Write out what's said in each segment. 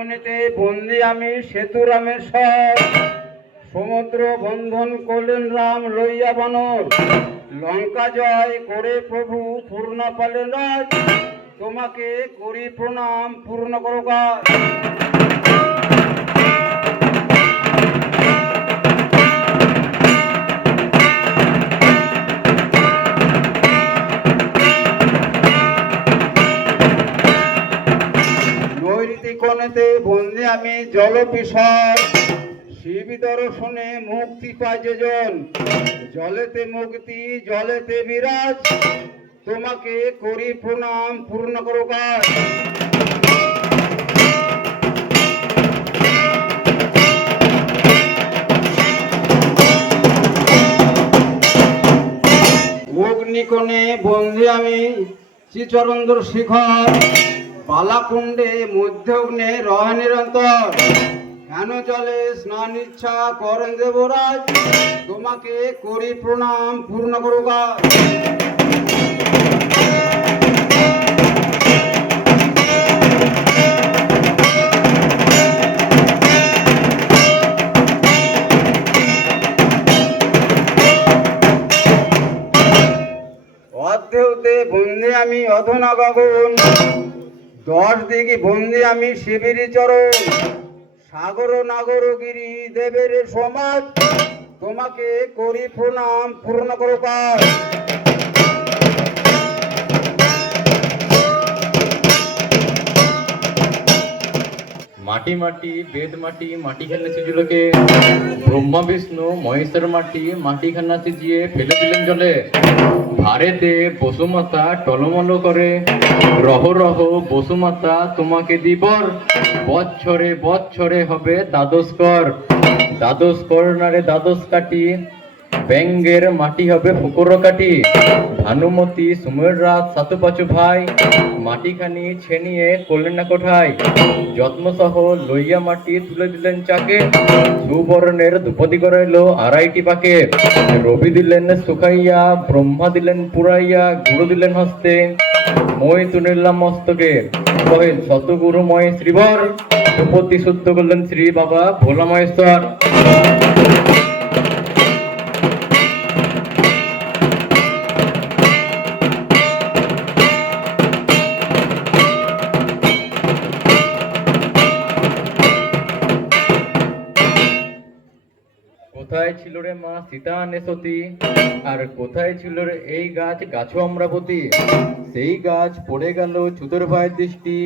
কোণেতে বন্দি আমি সেতু রামেশ্বর, সমুদ্র বন্ধন করলেন রাম লইয়া বানর, লঙ্কা জয় করে প্রভু পূর্ণ পালেন রাজ, তোমাকে করি প্রণাম পূর্ণ করো কাজ। নৈরিতি কোণেতে বন্দি আমি জলপিশর, শিব দর্শনে মুক্তি পায় যেজন, জলেতে মুক্তি জলেতে বিরাজ, তোমাকে করি প্রণাম পূর্ণ করো কাজ। অগ্নিকোণে বন্দি আমি শ্রীচরণের শিখর, বালাকুণ্ডে মধ্য অগ্নে রহ নিরন্তর, কেন জলে স্নান ইচ্ছা করেন দেবরাজ, তোমাকে করি প্রণাম পূর্ণ করো কাজ। অর্ধেউতে বন্দি আমি অধনা গগন, 10 দিকে বন্দি আমি শিবিরি চরণ, সাগর নাগরগিরি দেবের সমাজ, তোমাকে করি প্রণাম পূর্ণ করো কাজ। মাটি মাটি বেদ মাটি মাটি খেলনা সিজুলোকে, ব্রহ্মা বিষ্ণু মহেশের মাটি মাটি খান্না সিজিয়ে ফেলে দিলেন জলে, ভারেতে বসুমাতা টলমল করে, রহ রহ বসুমাতা তোমাকে দিবর, বৎসরে বৎসরে হবে দ্বাদশ কর, দ্বাদশ কর নারে দ্বাদশ কাটি, ব্যাঙ্গের মাটি হবে ফুকর কাটি, ভানুমতি সুমের রাত সাতু পাঁচু ভাই, মাটিখানি ছেনিয়ে করলেন না কোঠায়, যত্নসহ লইয়া মাটি তুলে দিলেন চাকে, সুবর্ণের ধূপদি করাইল 2.5টি পাকে, রবি দিলেন শুকাইয়া, ব্রহ্মা দিলেন পুরাইয়া, গুরু দিলেন হস্তে, মই তুলিলাম মস্তকে, কহেন শতগুরুময় শ্রীবর, ধূপতি শুদ্ধ করলেন শ্রী বাবা ভোলা মহেশ্বর। কোথায় ছিল রে মা সীতা নেসতী, আর কোথায় ছিল রে এই গাছ গাছ অমরাবতী, সেই গাছ পড়ে গেল ছুতোর ভাইয়ের দৃষ্টি,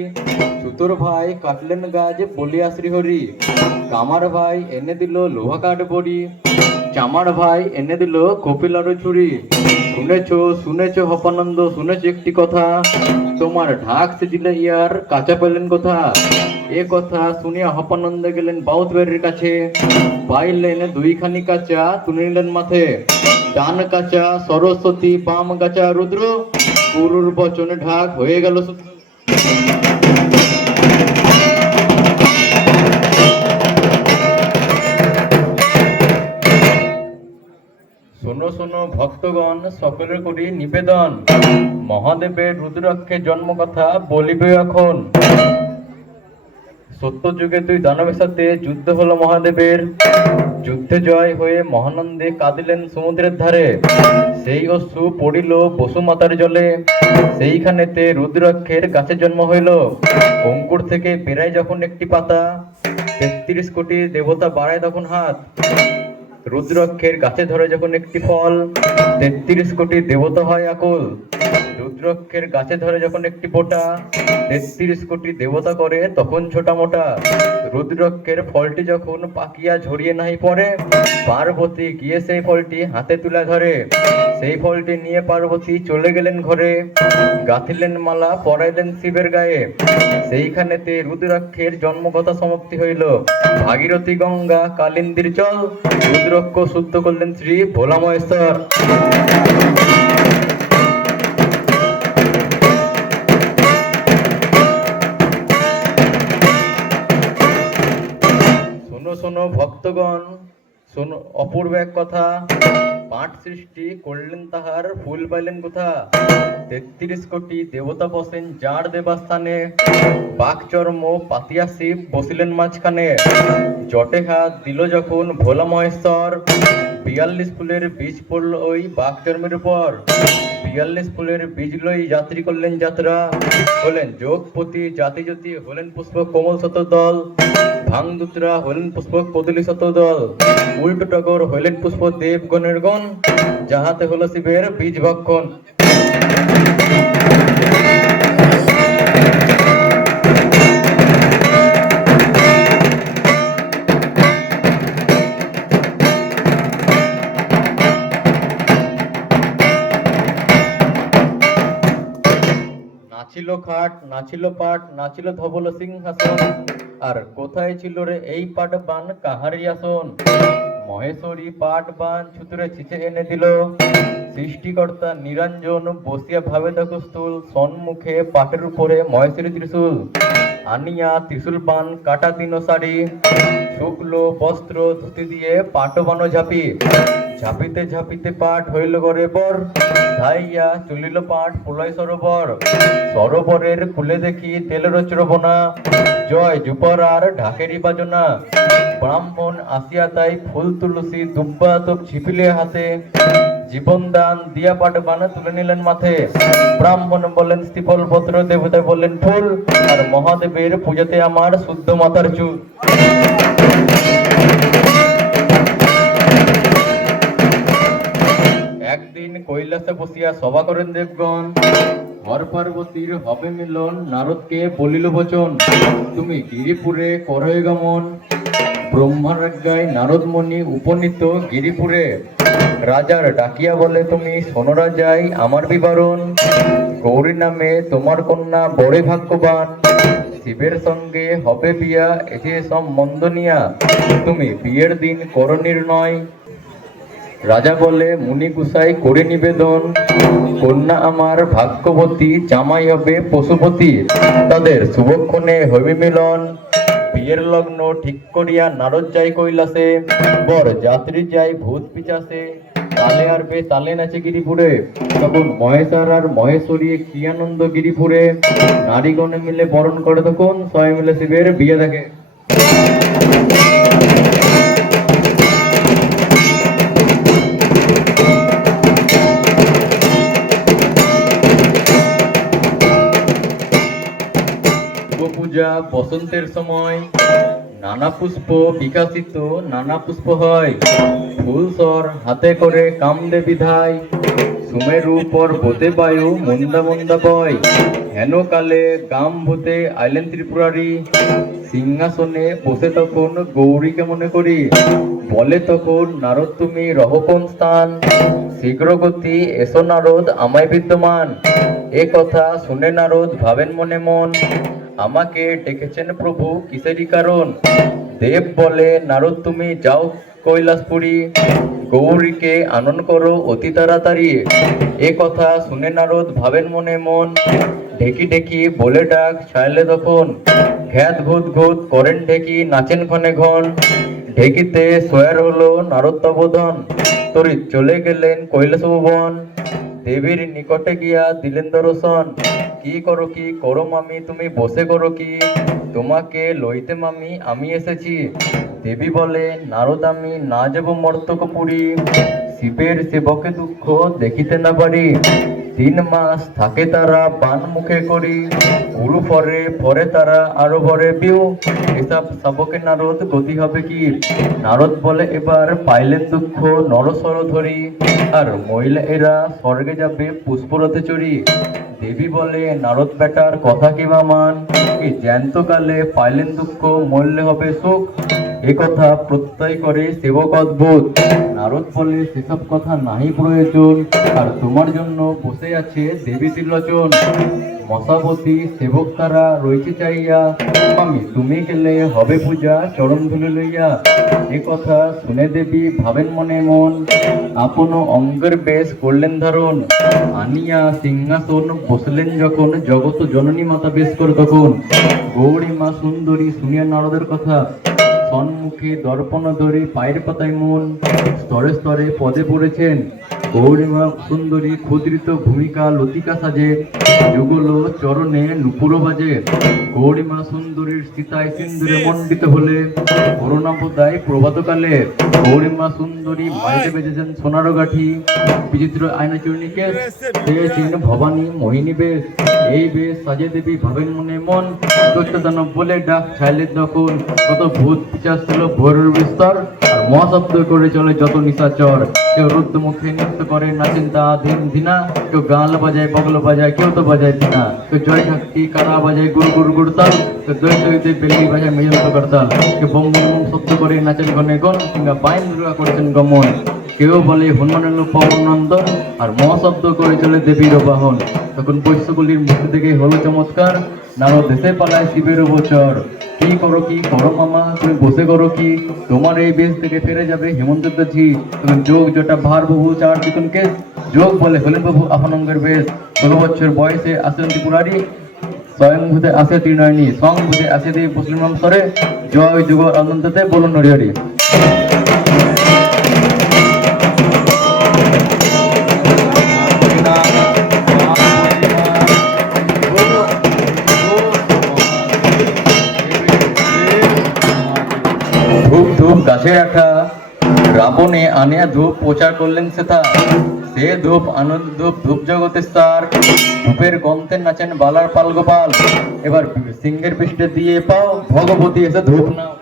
ছুতোর ভাই কাটলেন গাছ বলিয়া শ্রীহরি, কামার ভাই এনে দিল লোহা কাঠ বড়ি, চামার ভাই এনে দিল কপিলার ছুরি, শুনেছো শুনেছো হপানন্দ শুনেছো একটি কথা, তোমার ঢাক সেজিলে ইয়ার কাঁচা পেলেন কথা, এ কথা শুনিয়া হপানন্দ গেলেন বাউতবাড়ির কাছে, পাইলেন 2খানি কাঁচা তুলে নিলেন মাথে, ডান কাঁচা সরস্বতী বাম কাঁচা রুদ্র, গুরুর বচনে ঢাক হয়ে গেল সূত্র। শোনো শোনো ভক্তগণ সকলের করি নিবেদন, মহাদেবের রুদ্রাক্ষের জন্ম কথা বলিবে এখন, সত্য যুগে 2 দানবের সাথে যুদ্ধ হলো মহাদেবের, যুদ্ধে জয় হয়ে মহানন্দে কাঁদিলেন সমুদ্রের ধারে, সেই অশ্রু পড়িল বসুমাতার জলে, সেইখানেতে রুদ্রাক্ষের গাছের জন্ম হইল, অঙ্কুর থেকে বেরায় যখন একটি পাতা, 33 কোটি দেবতা বাড়ায় তখন হাত, রুদ্রাক্ষের গাছে ধরে যখন একটি ফল, 33 কোটি দেবতা হয় আকুল, রুদ্রাক্ষের গাছে ধরে যখন একটি ফোঁটা, 33 কোটি দেবতা করে তখন ছোটা মোটা, রুদ্রাক্ষের ফলটি যখন পাকিয়া ঝরিয়ে নাই পড়ে, পার্বতী গিয়ে সেই ফলটি হাতে তুলে ধরে, সেই ফলটি নিয়ে পার্বতী চলে গেলেন ঘরে, গাঁথিলেন মালা পরাইলেন শিবের গায়ে, সেইখানেতে রুদ্রাক্ষের জন্মকথা সমাপ্তি হইল, ভাগীরথী গঙ্গা কালিন্দীর জল, রুদ্রাক্ষ শুদ্ধ করলেন শ্রী ভোলা মহেশ্বর। শোনো শোনো ভক্তগণ, শোনো অপূর্ব এক কথা, পাঠ সৃষ্টি করলেন তাহার ফুল পাইলেন কোথা? 33 কোটি দেবতা বসেন যার দেবাস্থানে, বাক চর্ম পাতিয়া শিব বসিলেন মাঝখানে। জটে হাত দিল যখন ভোলা মহেশ্বর, 42 ফুলের বীজ পড়ল ওই বাক চর্মের উপর। 42 ফুলের বীজ লই যাত্রী করলেন যাত্রা, হলেন যোগপতি জাতি জ্যোতি, হলেন পুষ্পক কোমল শতদল, ভাঙদুতরা হলেন পুষ্পক কদলি শতদল, উল্টো টগর হলেন পুষ্প দেবগণের গণ, যাহাতে হলো শিবের বীজ ভক্ষণ। নাচিল খাট, নাচিল পাট, নাচিল ধবল সিংহাসন, আর কোথায় ছিল রে এই পাট বান কাহারি আসন? মহেশ্বরী পাট বান ছুতুরে ছিচে এনে দিল, সৃষ্টিকর্তা নিরঞ্জন বসিয়া ভাবে দেখো স্থূল, সন্মুখে পাটের উপরে মহেশ্বরী ত্রিশূল, আনিয়া ত্রিশূল বান কাটা দিন শাড়ি, শুক্লো বস্ত্র ধুতি দিয়ে পাট বানো ঝাঁপি, ঝাঁপিতে ঝাঁপিতে পাট হইল গরে বর, ধাইয়া চলিল পাট প্রলয় সরোবর, সরোবরের কুলে দেখি তেলের চরবনা, জয় জুপর আর ঢাকেরি বাজনা, ব্রাহ্মণ আসিয়া তাই ফুল তুলসী দুব্বা তোপ ছিপিলে হাতে, জীবন দান দিয়া পাট বানা তুলে নিলেন মাথে। ব্রাহ্মণ বলেন স্থিফল পত্র, দেবতা বললেন ফুল, আর মহাদেবের পূজাতে আমার শুদ্ধ মাথার চুল। একদিন কৈলাসে বসিয়া সভা করেন দেবগণ, হর পার্বতীর হবে মিলন, নারদকে বলিল বচন, তুমি গিরিপুরে করয় গমন। ব্রহ্মার আজ্ঞায় নারদ মুনি উপনীত গিরিপুরে, রাজার ডাকিয়া বলে তুমি শোনো রাজাই আমার বিবরণ, গৌরী নামে তোমার কন্যা বড়ে ভাগ্যবান, শিবের সঙ্গে হবে বিয়া এসে সম্বন্ধ নিয়া, তুমি বিয়ের দিন করো নির্ণয়। রাজা বলে মুনি গুসাই করে নিবেদন, কন্যা আমার ভাগ্যবতী, জামাই হবে পশুপতি, তাদের শুভক্ষণে হইবে মিলন। বিয়ের লগ্ন ঠিক করিয়া নারদ যাই কৈলাসে, বর যাত্রী যাই ভূত পিচাসে, তালে আরবে তালে নাচে গিরিপুরে, তখন মহেশ্বর আর মহেশ্বরী কি আনন্দ গিরিপুরে, নারীগণে মিলে বরণ করে তখন সবাই মিলে শিবের বিয়ে দেখে। পূজা বসন্তের সময়, নানা পুষ্প বিকাশিত নানা পুষ্প হয়, ফুল সর হাতে করে কামদে বিধায়, সুমেরু পর্বতে বায়ু মন্দা মন্দা বয়, হেন কালে গাম ভূতে আইলেন ত্রিপুরারি, সিংহাসনে বসে তখন গৌরীকে মনে করি, বলে তখন নারদ তুমি রহ কোন স্থান, শীঘ্র গতি এসো নারদ আমায় বিদ্যমান। এ কথা শুনে নারদ ভাবেন মনে মন, আমাকে ডেকেছেন প্রভু কিসেরই কারণ? দেব বলে নারদ তুমি যাও কৈলাসপুরী, গৌরীকে আনন করো অতি তাড়াতাড়ি। এ কথা শুনে নারদ ভাবেন মনে মন, ঢেকি ঢেকি বলে ডাক ছাইলে তখন, ঘ্যাত ঘুত ঘুত করেন ঢেকি নাচেন ক্ষণে ঘন, ঢেকিতে সোয়ার হলো নারদ তবোধন, তরিত চলে গেলেন কৈলাস ভুবন। দেবীর নিকটে গিয়া দিলেন দর্শন, কি করো মামি তুমি বসে করো কি, তোমাকে লইতে মামি আমি এসেছি। দেবী বলে নারদ আমি না যাব মর্তকপুরী, শিবের সেবকে দুঃখ দেখিতে না পারি, 3 মাস থাকে তারা বান মুখে করি, গুরু ফরে ফরে তারা আরো ভরে বিউ, এসব শাবকে নারদ গতি হবে কি? নারদ বলে এবার পাইলেন দুঃখ নরসর ধরি, আর মহিলা এরা স্বর্গে যাবে পুষ্পরথে চড়ি। দেবী বলে নারদ বেটার কথা কি বা মান, কি জ্যান্ত কালে পাইলেন দুঃখ মরলে হবে সুখ, এ কথা প্রত্যয় করে সেবক অদ্ভুত। নারদ বলে সেসব কথা নাহি প্রয়োজন, আর তোমার জন্য বসে আছে দেবী ত্রিলোচন, মশাবতী সেবক তারা রয়েছে চাইয়া, আমি তুমি গেলে হবে পূজা চরণ ধুলে লইয়া। এ কথা শুনে দেবী ভাবেন মনে মন, আপন অঙ্গের বেশ করলেন ধারণ, আনিয়া সিংহাসন বসলেন যখন জগত জননী মাতা বেশ করে তখন। গৌরী মা সুন্দরী শুনিয়া নারদের কথা, সন্মুখে দর্পণ ধরে পায়ের পাতায় মন স্তরে স্তরে পদে পড়েছেন গৌরীমা সুন্দরী ক্ষুদ্রিত ভূমিকা লতিকা সাজে যুগল চরণে নুপুর বাজে গৌরীমা সুন্দরীর সীতায় সিন্দুরে মণ্ডিত হলে করুণাবোধায় প্রভাতকালে গৌরীমা সুন্দরী মাইতে বেজেছেন সোনার গাঠি বিচিত্র আয়না চূর্ণিকে পেয়েছেন ভবানী মোহিনী বেশ এই বেশ সাজে দেবী ভাবেন মনে মন দৈত্যদানব বলে ডাক ছাইলে যখন কত ভূত পিচাচ ছিল ভোরের বিস্তর আর মহাশব্দ করে চলে যত নিশাচর কেউ রুদ্র মুখে নৃত্য করে নাচেন তা দিন দিনা কেউ গাল বাজায় বগল বাজায় কেউ তো বাজায় দিনা কেউ জয় ঢাকি কারা বাজায় গুড় গুড় গুড়তাল কেউ দই দইতে বেলি বাজায় মেজন্ত করতাল কেউ বম বম শব্দ করে নাচেন গনে গন কিংবা বাইন দুর্গা করেছেন গমন কেউ বলে হনুমানের পবন নন্দন আর মহাশব্দ করে চলে দেবীর বাহন তখন বৈশ্যগুলির মুখ থেকে হলো চমৎকার নারো দেশে পালায় শিবের বছর কি করো মামা তুমি বসে করো কি তোমার এই বেশ থেকে ফিরে যাবে হেমন্ত ঝি তখন যোগ জটা ভার বাবু চার চিকন কেস যোগ বলে হলেন বাবু আফানঙ্গের বেশ 16 বছর বয়সে আসেন ত্রিপুরারি স্বয়ং ভূতে আসে ত্রিনয়নী সং ভূতে আসে দেবী মুসলিম স্তরে জয় যুগ আনন্দতে বলুন হরিহরি ধূপ ধূপ গাছের আঠা রাবণে আনিয়া ধূপ প্রচার করলেন সেথা সে ধূপ আনন্দ ধূপ ধূপ জগতে স্টার ধূপের গন্ধে নাচেন বালার পাল গোপাল এবার সিংহের পৃষ্ঠে দিয়ে পাও ভগবতী এসে ধূপ নাও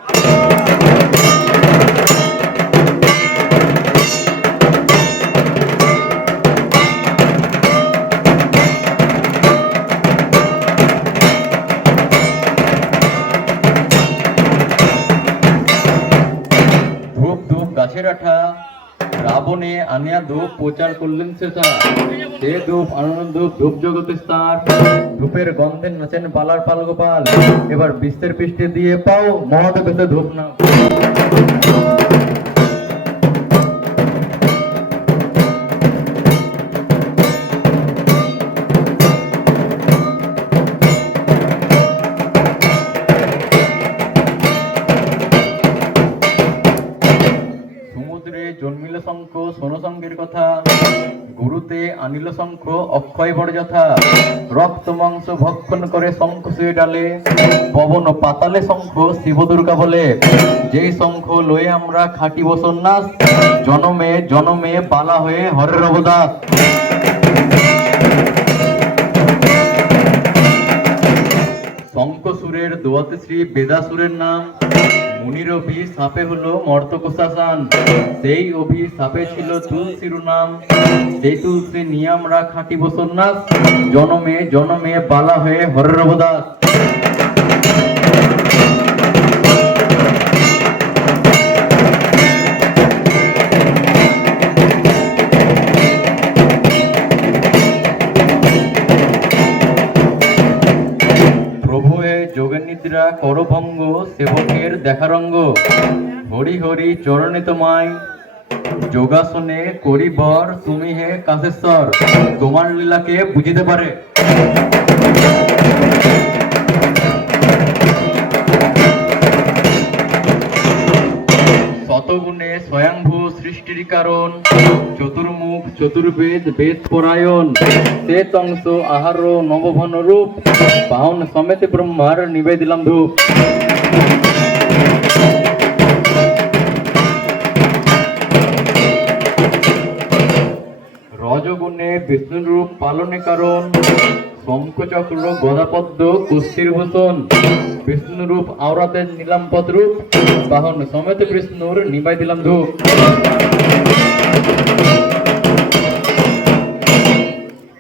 গাছের আঠা রাবণে আনিয়া ধূপ প্রচার করলেন সেটা সে ধূপ আনন্দ ধূপ ধূপ জগতে স্টার ধূপের গন্ধে নাচেন বালার পাল গোপাল এবার বিশ্বের পৃষ্ঠে দিয়ে পাও মহাদেব এসে ধূপ নাও জন্মিল শঙ্খ সোন সঙ্গের কথা গুরুতে আনিল শঙ্খ অক্ষয় বড় যথা রক্ত মাংস ভক্ষণ করে শঙ্খ শুয়ে ডালে পবন পাতালে শঙ্খ শিব দুর্গা বলে যেই শঙ্খ লয়ে আমরা খাটি বসন নাচ জনমে জনমে পালা হয়ে হরের অবদাস শঙ্খ সুরের দোয়াতে শ্রী বেদাসুরের নাম মুনির অভিশাপে হলো মর্তকোষাসান সেই অভিশাপে ছিল তুলসীর নাম সেই তুলসী নিয়ে আমরা খাঁটি বসন নাচ জনমে জনমে বালা হয়ে হরের অবদাস যোগের নিদ্রা করভঙ্গ সেবকের দেখারঙ্গ হরি হরি চরণে তোমায় যোগাসনে করিবর তুমি হে কাশেশ্বর তোমার লীলাকে বুঝিতে পারে শতগুণে স্বয়ংভূ সৃষ্টির কারণ চতুর্মুখ চতুর্বেদ বেদ পরায়ণ শ্বেত অংশ আহার নবভন রূপ বাহন সমেত ব্রহ্মার নিবেদিলাম ধূপ রজগুণে বিষ্ণুর রূপ পালনে কারণ শঙ্খচক্র গদাপদ্ম কুস্তির ভূষণ বিষ্ণুরূপ আওরাতে নিলাম পদরূপ বাহন সমেত বিষ্ণুর নিবাই দিলাম ধূপ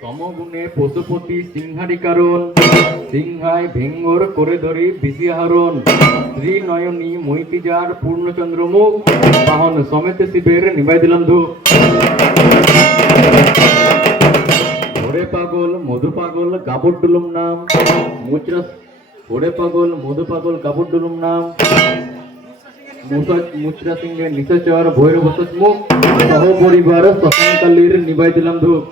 তমগুণে পশুপতি সিংহারি কারণ সিংহায় ভেঙ্গর করে ধরি বিশি আহরণ শ্রী নয়নী মৈতিজার পূর্ণচন্দ্র মুখ বাহন সমেত শিবের নিবাই দিলাম ধূপ ওরে পাগল মধু পাগল কাপড় ডুলুম নাম মুচরা ওরে পাগল মধু পাগল কাপড় ডুলুম নাম মুচরা সিংহের নিশাচর ভৈরব মুখ সহ পরিবার শ্মশানকালীর নিবাই দিলাম ধূপ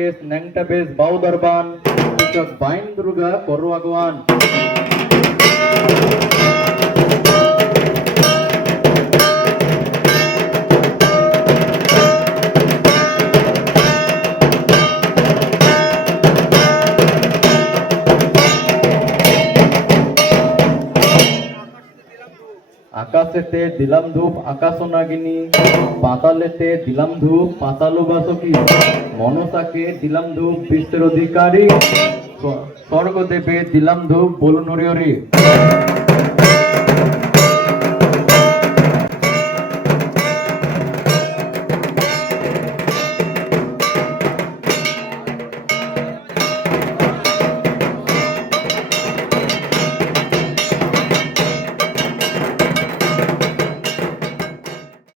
রাকেশ ন্যাংটা বেশ বাউ দরবান কৃষক বাইন দুর্গা করো আগওয়ান। আকাশেতে দিলাম ধূপ আকাশ নাগিনী, পাতালেতে দিলাম ধূপ পাতালো বাসকি, মনসাকে দিলাম ধূপ বিশ্বের অধিকারী, স্বর্গদেবে দিলাম ধূপ বলুন হরি হরি।